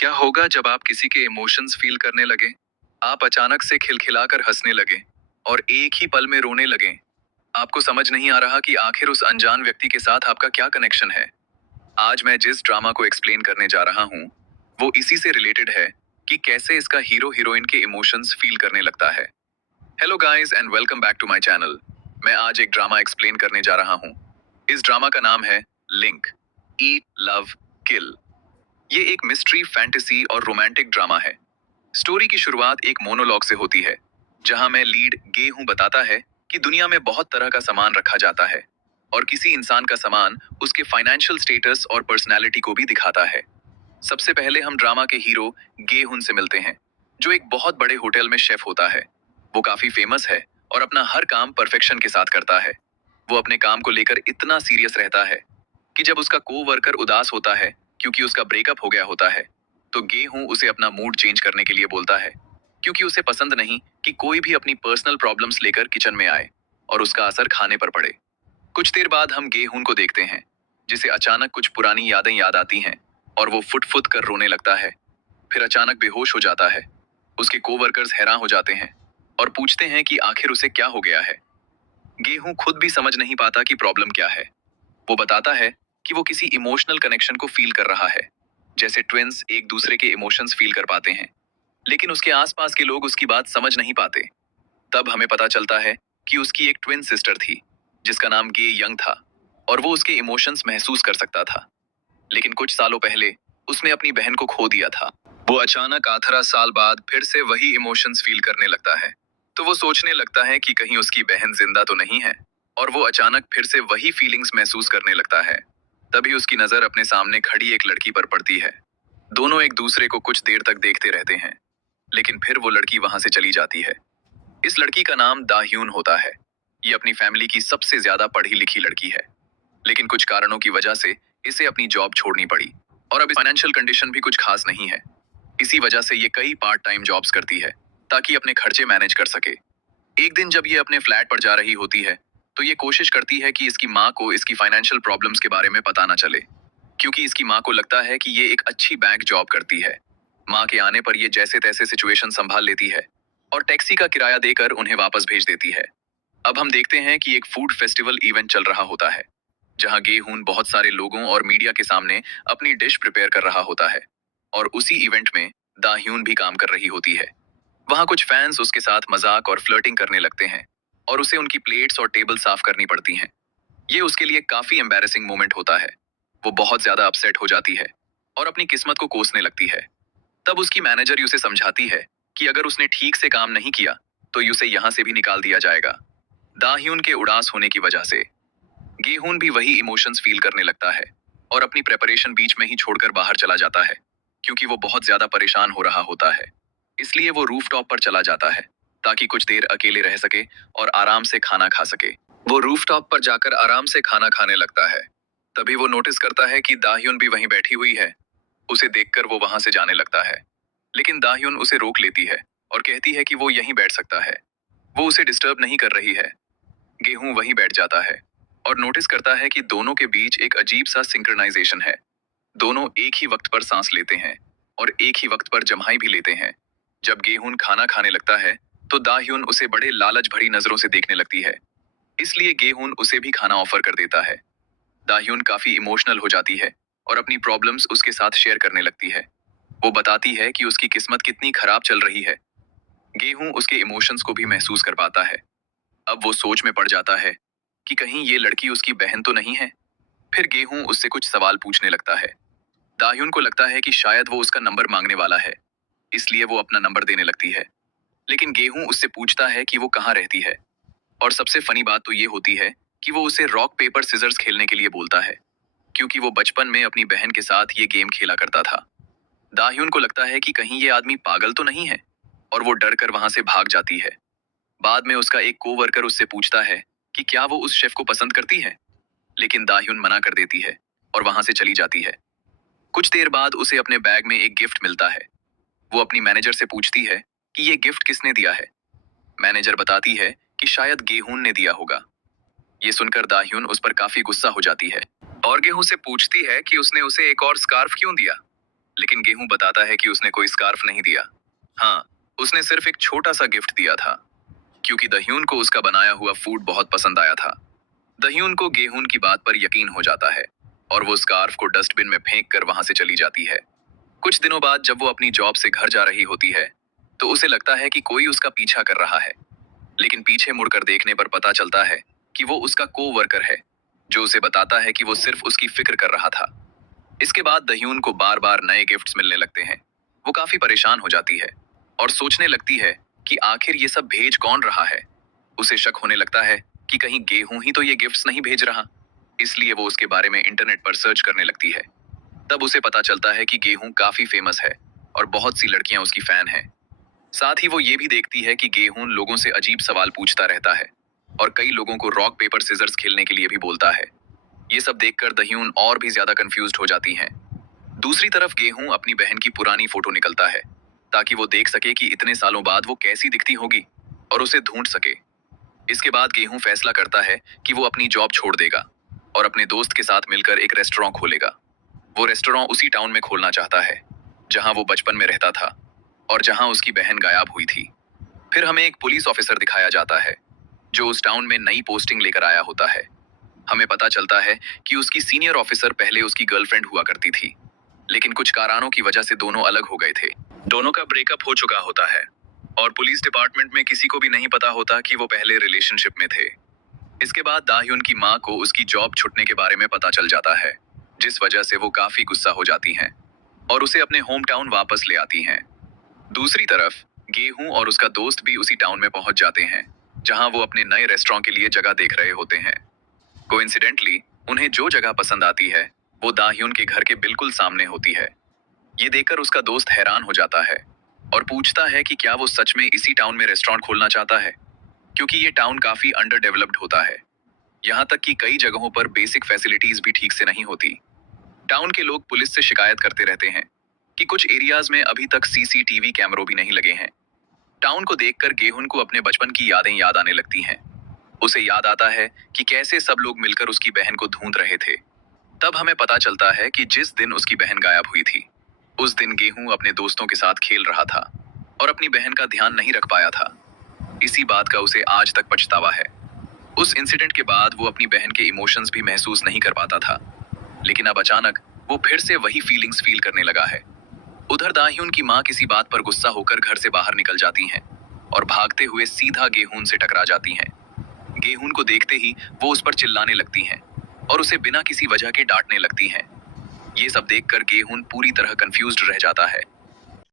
क्या होगा जब आप किसी के इमोशंस फील करने लगे? आप अचानक से खिलखिलाकर हंसने लगे और एक ही पल में रोने लगे। आपको समझ नहीं आ रहा कि आखिर उस अनजान व्यक्ति के साथ आपका क्या कनेक्शन है। आज मैं जिस ड्रामा को एक्सप्लेन करने जा रहा हूँ, वो इसी से रिलेटेड है कि कैसे इसका हीरो हीरोइन के इमोशंस फील करने लगता है। Hello guys and welcome back to my channel. मैं आज एक ड्रामा एक्सप्लेन करने जा रहा हूँ। इस ड्रामा का नाम है लिंक। ईट लव किल। ये एक मिस्ट्री, फैंटेसी और रोमांटिक ड्रामा है। स्टोरी की शुरुआत एक मोनोलॉग से होती है, जहां मैं लीड गे हूं बताता है कि दुनिया में बहुत तरह का सामान रखा जाता है और किसी इंसान का सामान उसके फाइनेंशियल स्टेटस और पर्सनैलिटी को भी दिखाता है। सबसे पहले हम ड्रामा के हीरो गे हुन से मिलते हैं, जो एक बहुत बड़े होटल में शेफ होता है। वो काफी फेमस है और अपना हर काम परफेक्शन के साथ करता है। वो अपने काम को लेकर इतना सीरियस रहता है कि जब उसका कोवर्कर उदास होता है क्योंकि उसका ब्रेकअप हो गया होता है, तो गेहूं उसे अपना मूड चेंज करने के लिए बोलता है, क्योंकि उसे पसंद नहीं कि कोई भी अपनी पर्सनल प्रॉब्लम्स लेकर किचन में आए और उसका असर खाने पर पड़े। कुछ देर बाद हम गेहूं को देखते हैं, जिसे अचानक कुछ पुरानी यादें याद आती हैं और वो फुट फुट कर रोने लगता है। फिर अचानक बेहोश हो जाता है। उसके कोवर्कर्स हैरान हो जाते हैं और पूछते हैं कि आखिर उसे क्या हो गया है। गेहूं खुद भी समझ नहीं पाता कि प्रॉब्लम क्या है। वो बताता है कि वो किसी इमोशनल कनेक्शन को फील कर रहा है, जैसे ट्विंस एक दूसरे के इमोशंस फील कर पाते हैं, लेकिन उसके आसपास के लोग उसकी बात समझ नहीं पाते। तब हमें पता चलता है कि उसकी एक ट्विन सिस्टर थी, जिसका नाम गे यंग था, और वो उसके इमोशंस महसूस कर सकता था। लेकिन कुछ सालों पहले उसने अपनी बहन को खो दिया था। वो अचानक 18 साल बाद फिर से वही इमोशंस फील करने लगता है। तो वो सोचने लगता है कि कहीं उसकी बहन जिंदा तो नहीं है, और वो अचानक फिर से वही फीलिंग्स महसूस करने लगता है। तभी उसकी नजर अपने सामने खड़ी एक लड़की पर पड़ती है। दोनों एक दूसरे को कुछ देर तक देखते रहते हैं, लेकिन फिर वो लड़की वहां से चली जाती है। इस लड़की का नाम दाह्यून होता है। ये अपनी फैमिली की सबसे ज्यादा पढ़ी लिखी लड़की है, लेकिन कुछ कारणों की वजह से इसे अपनी जॉब छोड़नी पड़ी, और अब फाइनेंशियल कंडीशन भी कुछ खास नहीं है। इसी वजह से ये कई पार्ट टाइम जॉब्स करती है, ताकि अपने खर्चे मैनेज कर सके। एक दिन जब ये अपने फ्लैट पर जा रही होती है, तो ये कोशिश करती है कि इसकी माँ को इसकी फाइनेंशियल प्रॉब्लम्स के बारे में पता ना चले, क्योंकि इसकी माँ को लगता है कि ये एक अच्छी बैंक जॉब करती है। माँ के आने पर ये जैसे तैसे सिचुएशन संभाल लेती है और टैक्सी का किराया देकर उन्हें वापस भेज देती है। अब हम देखते हैं कि एक फूड फेस्टिवल इवेंट चल रहा होता है, जहां गेहून बहुत सारे लोगों और मीडिया के सामने अपनी डिश प्रिपेयर कर रहा होता है, और उसी इवेंट में दाह्यून भी काम कर रही होती है। वहां कुछ फैंस उसके साथ मजाक और फ्लर्टिंग करने लगते हैं, और उसे उनकी प्लेट्स और टेबल साफ करनी पड़ती हैं। ये उसके लिए काफी एम्बैरेसिंग मोमेंट होता है। वो बहुत ज्यादा अपसेट हो जाती है और अपनी किस्मत को कोसने लगती है। तब उसकी मैनेजर उसे समझाती है कि अगर उसने ठीक से काम नहीं किया, तो उसे यहाँ से भी निकाल दिया जाएगा। दाह्यून के उदास होने की वजह से गेहून भी वही इमोशंस फील करने लगता है और अपनी प्रेपरेशन बीच में ही छोड़कर बाहर चला जाता है, क्योंकि वो बहुत ज्यादा परेशान हो रहा होता है। इसलिए वो रूफटॉप पर चला जाता है, ताकि कुछ देर अकेले रह सके और आराम से खाना खा सके। वो रूफटॉप पर जाकर आराम से खाना खाने लगता है। तभी वो नोटिस करता है कि दाह्यून भी वहीं बैठी हुई है। उसे देखकर वो वहां से जाने लगता है, लेकिन दाह्यून उसे रोक लेती है और कहती है कि वो यहीं बैठ सकता है। वो उसे डिस्टर्ब नहीं कर रही है। गेहूं वहीं बैठ जाता है और नोटिस करता है कि दोनों के बीच एक अजीब सा सिंक्रोनाइजेशन है। दोनों एक ही वक्त पर सांस लेते हैं और एक ही वक्त पर जम्हाई भी लेते हैं। जब गेहून खाना खाने लगता है, तो दाह्यून उसे बड़े लालच भरी नजरों से देखने लगती है। इसलिए गेहून उसे भी खाना ऑफर कर देता है। दाह्यून काफी इमोशनल हो जाती है और अपनी प्रॉब्लम्स उसके साथ शेयर करने लगती है। वो बताती है कि उसकी किस्मत कितनी खराब चल रही है। गेहूं उसके इमोशंस को भी महसूस कर पाता है। अब वो सोच में पड़ जाता है कि कहीं ये लड़की उसकी बहन तो नहीं है। फिर गेहूं उससे कुछ सवाल पूछने लगता है। दाह्यून को लगता है कि शायद वो उसका नंबर मांगने वाला है, इसलिए वो अपना नंबर देने लगती है। लेकिन गेहूं उससे पूछता है कि वो कहाँ रहती है, और सबसे फनी बात तो ये होती है कि वो उसे रॉक पेपर सिजर्स खेलने के लिए बोलता है, क्योंकि वो बचपन में अपनी बहन के साथ ये गेम खेला करता था। दाह्यून को लगता है कि कहीं ये आदमी पागल तो नहीं है, और वो डर कर वहां से भाग जाती है। बाद में उसका एक कोवर्कर उससे पूछता है कि क्या वो उस शेफ को पसंद करती है, लेकिन दाह्यून मना कर देती है और वहां से चली जाती है। कुछ देर बाद उसे अपने बैग में एक गिफ्ट मिलता है। वो अपनी मैनेजर से पूछती है कि ये गिफ्ट किसने दिया है। मैनेजर बताती है कि शायद गेहून ने दिया होगा। ये सुनकर दाह्यून उस पर काफी गुस्सा हो जाती है और गेहूं से पूछती है कि उसने उसे एक और स्कार्फ क्यों दिया। लेकिन गेहूं बताता है कि उसने कोई स्कार्फ नहीं दिया। हाँ, उसने सिर्फ एक छोटा सा गिफ्ट दिया था, क्योंकि दह्यून को उसका बनाया हुआ फूड बहुत पसंद आया था। दह्यून को गेहूं की बात पर यकीन हो जाता है और वो स्कार्फ को डस्टबिन में फेंक कर वहां से चली जाती है। कुछ दिनों बाद जब वो अपनी जॉब से घर जा रही होती है, तो उसे लगता है कि कोई उसका पीछा कर रहा है। लेकिन पीछे मुड़कर देखने पर पता चलता है कि वो उसका को वर्कर है, जो उसे बताता है कि वो सिर्फ उसकी फिक्र कर रहा था। इसके बाद दह्यून को बार बार नए गिफ्ट्स मिलने लगते हैं। वो काफी परेशान हो जाती है और सोचने लगती है कि आखिर ये सब भेज कौन रहा है। उसे शक होने लगता है कि कहीं गेहूं ही तो ये गिफ्ट्स नहीं भेज रहा। इसलिए वो उसके बारे में इंटरनेट पर सर्च करने लगती है। तब उसे पता चलता है कि गेहूं काफी फेमस है और बहुत सी लड़कियां उसकी फैन हैं। साथ ही वो ये भी देखती है कि गेहूं लोगों से अजीब सवाल पूछता रहता है और कई लोगों को रॉक पेपर सीजर्स खेलने के लिए भी बोलता है। ये सब देखकर दह्यून और भी ज्यादा कंफ्यूज्ड हो जाती हैं। दूसरी तरफ गेहूं अपनी बहन की पुरानी फोटो निकलता है, ताकि वो देख सके कि इतने सालों बाद वो कैसी दिखती होगी और उसे ढूंढ सके। इसके बाद गेहूं फैसला करता है कि वो अपनी जॉब छोड़ देगा और अपने दोस्त के साथ मिलकर एक रेस्टोरेंट खोलेगा। वो रेस्टोरेंट उसी टाउन में खोलना चाहता है जहां वो बचपन में रहता था और जहां उसकी बहन गायब हुई थी। फिर हमें एक पुलिस ऑफिसर दिखाया जाता है, जो उस टाउन में नई पोस्टिंग लेकर आया होता है। हमें पता चलता है कि उसकी सीनियर ऑफिसर पहले उसकी गर्लफ्रेंड हुआ करती थी, लेकिन कुछ कारणों की वजह से दोनों अलग हो गए थे। दोनों का ब्रेकअप हो चुका होता है और पुलिस डिपार्टमेंट में किसी को भी नहीं पता होता कि वो पहले रिलेशनशिप में थे। इसके बाद दाह्यून की माँ को उसकी जॉब छूटने के बारे में पता चल जाता है, जिस वजह से वो काफी गुस्सा हो जाती हैं और उसे अपने होम टाउन वापस ले आती हैं। दूसरी तरफ गेहूं और उसका दोस्त भी उसी टाउन में पहुंच जाते हैं, जहां वो अपने नए रेस्टोरेंट के लिए जगह देख रहे होते हैं। कोइंसिडेंटली उन्हें जो जगह पसंद आती है, वो दाह्यून के घर के बिल्कुल सामने होती है। ये देखकर उसका दोस्त हैरान हो जाता है और पूछता है कि क्या वो सच में इसी टाउन में रेस्टोरेंट खोलना चाहता है, क्योंकि ये टाउन काफी अंडर डेवलप्ड होता है। यहाँ तक कि कई जगहों पर बेसिक फैसिलिटीज भी ठीक से नहीं होती। टाउन के लोग पुलिस से शिकायत करते रहते हैं कि कुछ एरियाज में अभी तक सीसीटीवी कैमरों भी नहीं लगे हैं। टाउन को देखकर गेहूं को अपने बचपन की यादें याद आने लगती हैं। उसे याद आता है कि कैसे सब लोग मिलकर उसकी बहन को ढूंढ रहे थे। तब हमें पता चलता है कि जिस दिन उसकी बहन गायब हुई थी, उस दिन गेहूं अपने दोस्तों के साथ खेल रहा था और अपनी बहन का ध्यान नहीं रख पाया था। इसी बात का उसे आज तक पछतावा है। उस इंसिडेंट के बाद वो अपनी बहन के इमोशंस भी महसूस नहीं कर पाता था, लेकिन अब अचानक वो फिर से वही फीलिंग्स फील करने लगा है। उधर दाह्यून की माँ किसी बात पर गुस्सा होकर घर से बाहर निकल जाती हैं और भागते हुए सीधा गेहूं से टकरा जाती हैं। गेहूं को देखते ही वो उस पर चिल्लाने लगती हैं और उसे बिना किसी वजह के डांटने लगती हैं। ये सब देखकर गेहूं पूरी तरह कंफ्यूज्ड रह जाता है